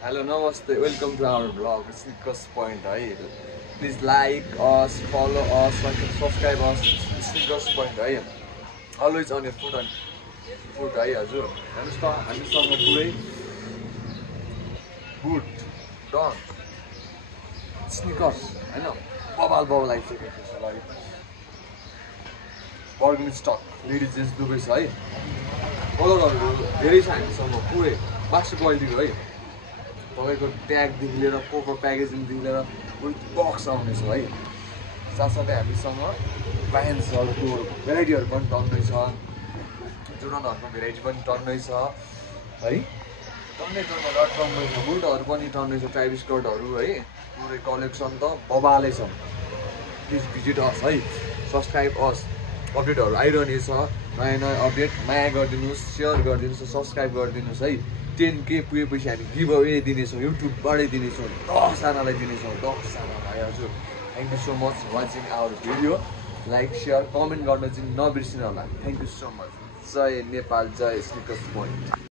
Hello, namaste. Welcome to our vlog. Sneakers Point. Hai. Please like us, follow us, subscribe us. Sneakers Point. Hai. Always on your foot and foot. Hai, हजुर. हामीसँग पुरै boot, don, sneakers. हैन बबाल आइसकेको छ लागि. Bargain stock. Ladies jeans दुवै छ है. कलरहरु धेरै छ हामीसँग पुरै मास्टर क्वालिटीको है. तपाईको ट्यागदेखि लिएर कोको प्याकेजिङदेखि लिएर विथ बक्स आउनेछ है साथसाथै हामीसँग प्यान्ट्सहरूको भेराइटीहरू पनि टन्नै छ जोर्डनहरूको भेराइटी पनि टन्नै छ है टन्नै छ बुटहरू पनि टन्नै छ ट्राइब स्कर्टहरू है पुरै कलेक्सन त बबालै छ प्लिज भिजिट अस है सब्सक्राइब अस अपडेटहरू आइरहनेछ नयाँ नयाँ अपडेट माया गरिदिनुहोस् सेयर गरिदिनुहोस् सब्सक्राइब गरिदिनुहोस् है 10K पुगेपछि हामी गिभ अवे दिनेछौँ युट्युबबाटै दिनेछौँ 10 जनालाई दिनेछौँ 10 जनालाई हजुर thank you so much watching our video like share comment गर्न चाहिँ नबिर्सिनु होला थ्याङ्क यू सो मच जय नेपाल जय स्निकर्स पोइन्ट